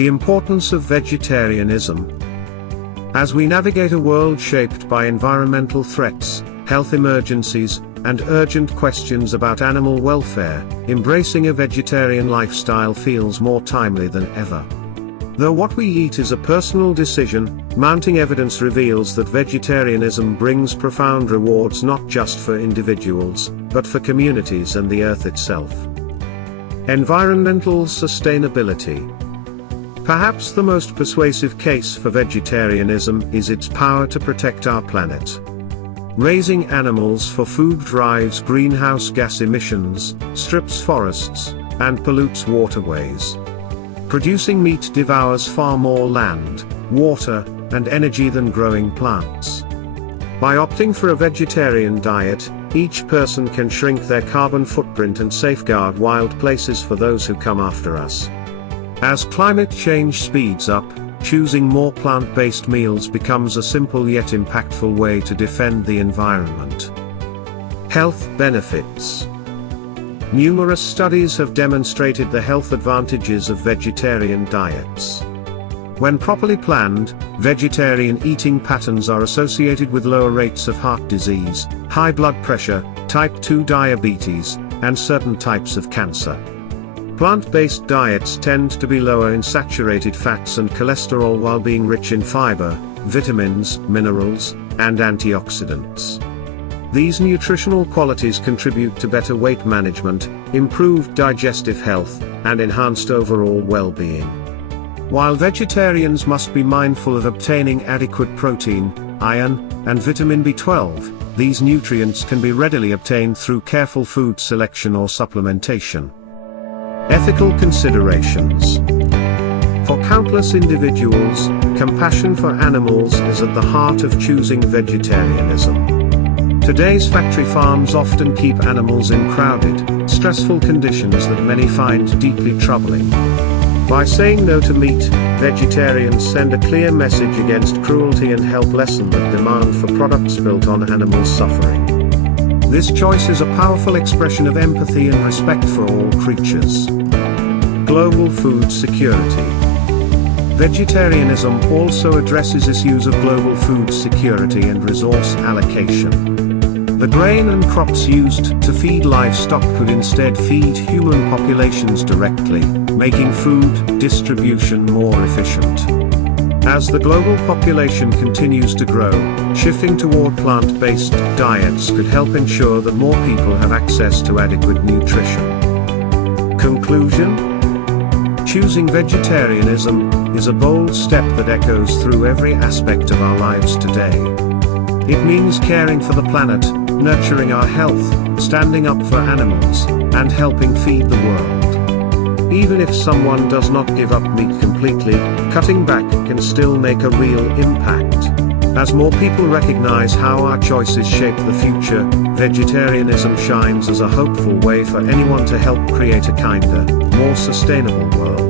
The importance of vegetarianism. As we navigate a world shaped by environmental threats, health emergencies, and urgent questions about animal welfare, embracing a vegetarian lifestyle feels more timely than ever. Though what we eat is a personal decision, mounting evidence reveals that vegetarianism brings profound rewards not just for individuals, but for communities and the earth itself. Environmental sustainability. Perhaps the most persuasive case for vegetarianism is its power to protect our planet. Raising animals for food drives greenhouse gas emissions, strips forests, and pollutes waterways. Producing meat devours far more land, water, and energy than growing plants. By opting for a vegetarian diet, each person can shrink their carbon footprint and safeguard wild places for those who come after us. As climate change speeds up, choosing more plant-based meals becomes a simple yet impactful way to defend the environment. Health benefits. Numerous studies have demonstrated the health advantages of vegetarian diets. When properly planned, vegetarian eating patterns are associated with lower rates of heart disease, high blood pressure, type 2 diabetes, and certain types of cancer. Plant-based diets tend to be lower in saturated fats and cholesterol while being rich in fiber, vitamins, minerals, and antioxidants. These nutritional qualities contribute to better weight management, improved digestive health, and enhanced overall well-being. While vegetarians must be mindful of obtaining adequate protein, iron, and vitamin B12, these nutrients can be readily obtained through careful food selection or supplementation. Ethical considerations. For countless individuals, compassion for animals is at the heart of choosing vegetarianism. Today's factory farms often keep animals in crowded, stressful conditions that many find deeply troubling. By saying no to meat, vegetarians send a clear message against cruelty and help lessen the demand for products built on animal suffering. This choice is a powerful expression of empathy and respect for all creatures. Global food security. Vegetarianism also addresses issues of global food security and resource allocation. The grain and crops used to feed livestock could instead feed human populations directly, making food distribution more efficient. As the global population continues to grow, shifting toward plant-based diets could help ensure that more people have access to adequate nutrition. Conclusion? Choosing vegetarianism is a bold step that echoes through every aspect of our lives today. It means caring for the planet, nurturing our health, standing up for animals, and helping feed the world. Even if someone does not give up meat completely, cutting back can still make a real impact. As more people recognize how our choices shape the future, vegetarianism shines as a hopeful way for anyone to help create a kinder, more sustainable world.